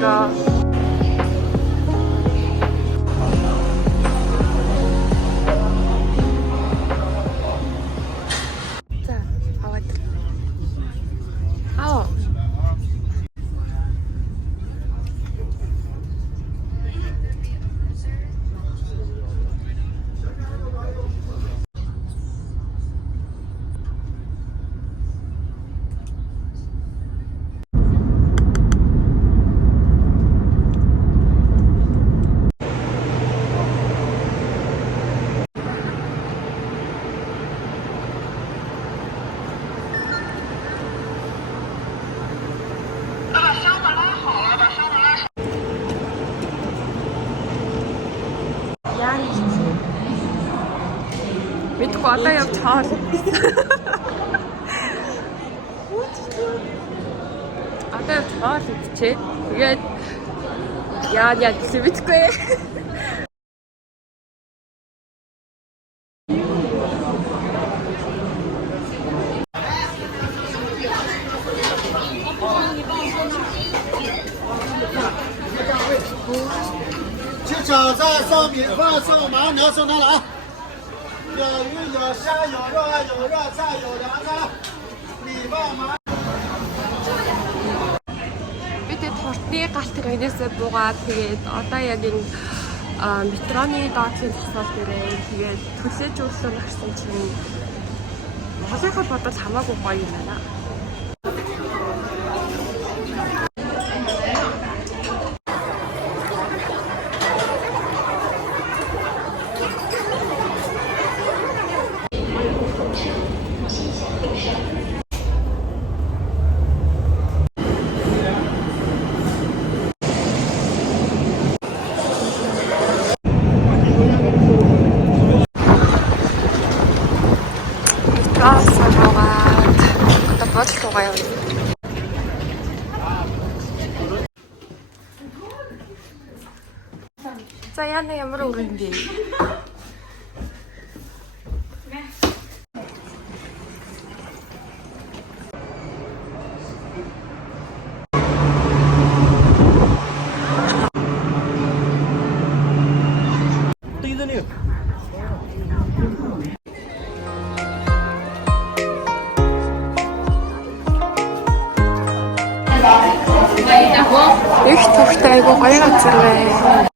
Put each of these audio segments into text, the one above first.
싫어. 자, 봐봐. 아워. Мэдгүй одоо явж чаар. Одоо явж чаар идчихээ. Тэгээд яа мэдгүй.去炒菜送米饭送麻鸟送它了啊！有鱼有虾有肉有热菜有凉菜，米饭麻。Бид хурдны галтыг энэсээ буугаад тэгээд одоо яг энэ метроны доотлын тусгал дээрээ тэгээд төлөөжүүлсэн гарсан чинь Монголынхаа бодол хамаагүй гоё юм байна. За яна ямар өргөн бэ? Их төвхтэй айгу гоё газар байна.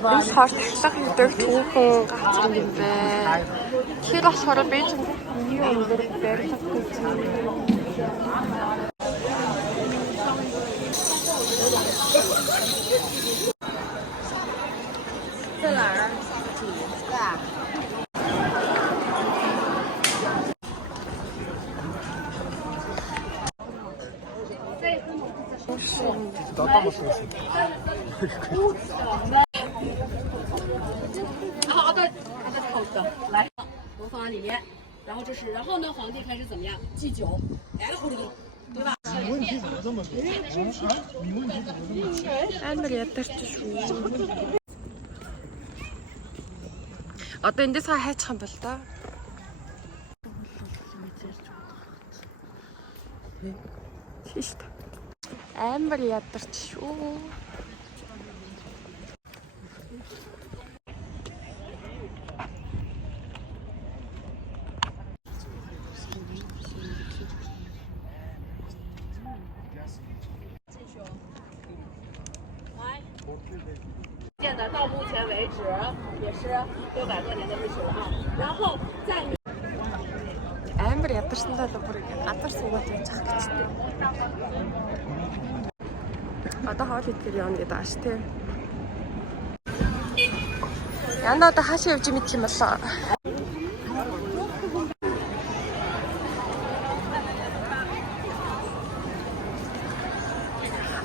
Энэ хортох гэдэг түүхэн газар юм байна. Тэр болохоор би ч миний өндөр барилгах гэж来，我放在里面，然后这是，然后呢，皇帝开始怎么样？祭酒，来了呼噜噜，对吧？你问题怎么这么多？你问题怎么这么多？ амар ядарч шүү. Одоо эндээс хайчих юм бол доо. Шишт. Амар ядарч шүү.的到目前为止也是600多年的历史了啊。然后在амар ядарсандаа л бүр газар суугаад явж байгаа гэж тийм. Одоо хоол идэх явна гэдэг ааш тийм. Яна одоо хаашаа явж мэдэх юм болоо.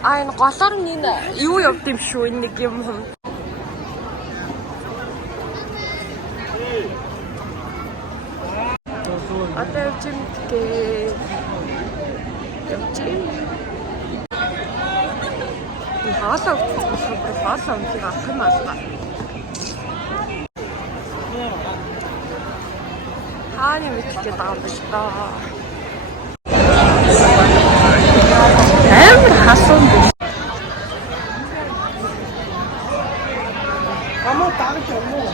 Энэ голоор нь юу явд юм шүү энэ нэг юм. Одоо дээ. Явж. Хаалаа өгсөн хаалаа өнхийг авах юм аа. Хааны мэдээ даав биш таа. Амар хасуун биш. Амаа дагч юм уу?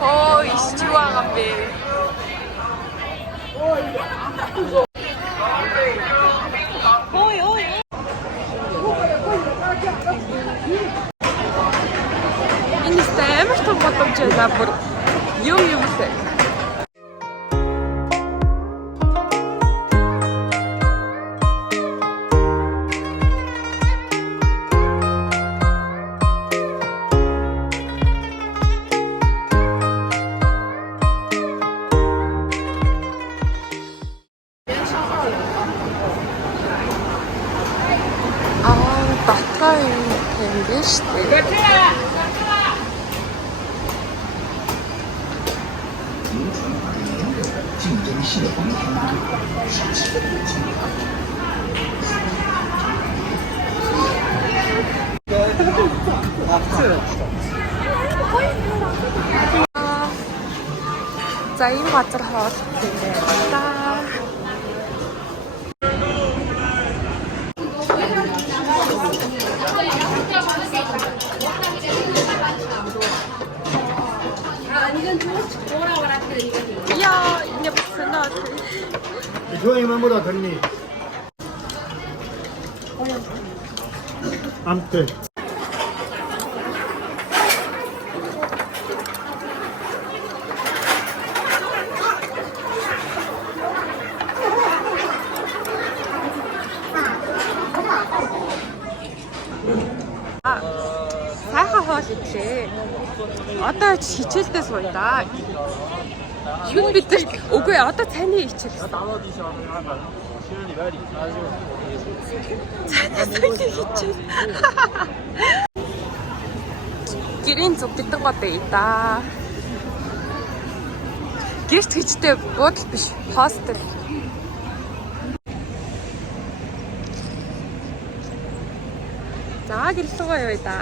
Оо, ичүү байгаа бэ. Энэ амар том боломж байна бүр. Юм тий. Батгай юм биш үү? 竞争系的黄金上市的金额。 За энэ газар хоол юм байна. Ja, nie posunąć. 조이만보다 덜니. 암튼. Сайхан хоол идлээ. Одоо хичээлдээ сууя да. Юу бид нар үгүй одоо цайны хичээл. Цайны хичээл. Гэрийн зүг гэдэг годоо да. Гэрт хичтэй буудал биш, хостел. За гэлсэн гоё да.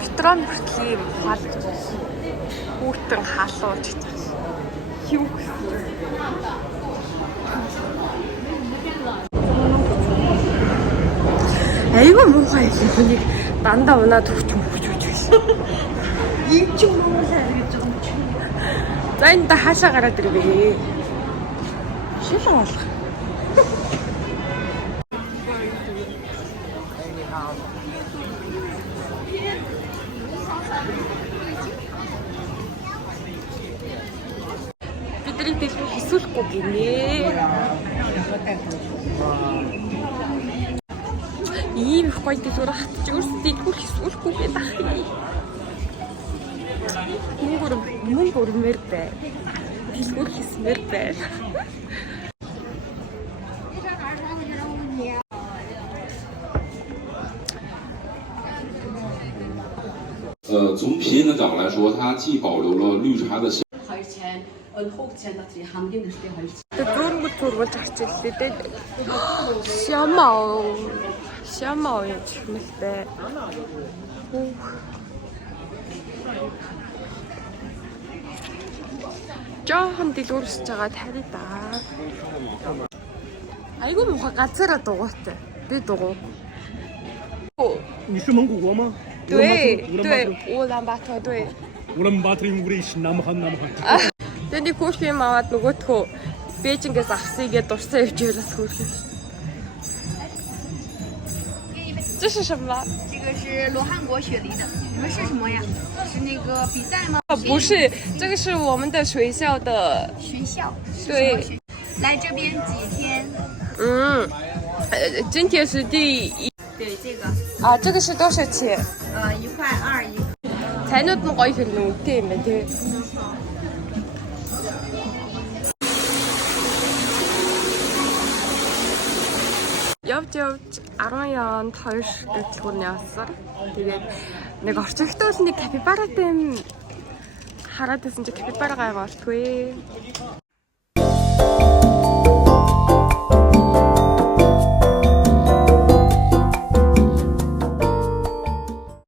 Метрон хүртэл хаалж хүүтэн халууж гэж. Юу гэсэн. Айгүй муухай юм. Хүнийг дандаа унаад өгч байсан. Ийм ч юм уу сайн гэж байгаа юм чи. За энэ да хаашаа гараад ирвэ. Шил болох. Бидний дэлгүүр хэсүүлэхгүй гинэ. Ийм их гоё дэлгүүр хатж өөрсдөө дэлгүүр хэсүүлэхгүй гэдэг ах. Мөн бүрмээр бай. Дэлгүүр хэсмээр бай.从皮影的角度来说，它既保留了绿茶的香。 Дөрөнгөд зурвалж гарч ирлээ дээ. Шамаа юм чимэлтэй. Жохон дэлгүүрсэж байгаа тари да. Айгүй муухай газараа дугуйтай. Би дугуй. 你是蒙古国吗？ 对，乌兰巴托对。 乌兰巴托因为是南韩。 Тэний курс юм аваад нөгөөтхөө Бээжингээс авсыгээ дурсан явж яваас хөрхөө. 这是什么？ 这个是罗汉果雪梨的，你们是什么呀？是那个比赛吗？不是，这个是我们的学校的。学校。对。来这边几天？今天是第一。对，这个。啊，这个是多少钱1块2一个。 Цайнууд нь гоё хэлнэ үгүй юм байна тий. Явж 10 яонд 2 дэлгүүрний явсан. Тэгээд нэг орчигтой бол нэг капибаратай хараад байсан чи капибарага агаа ортгүй.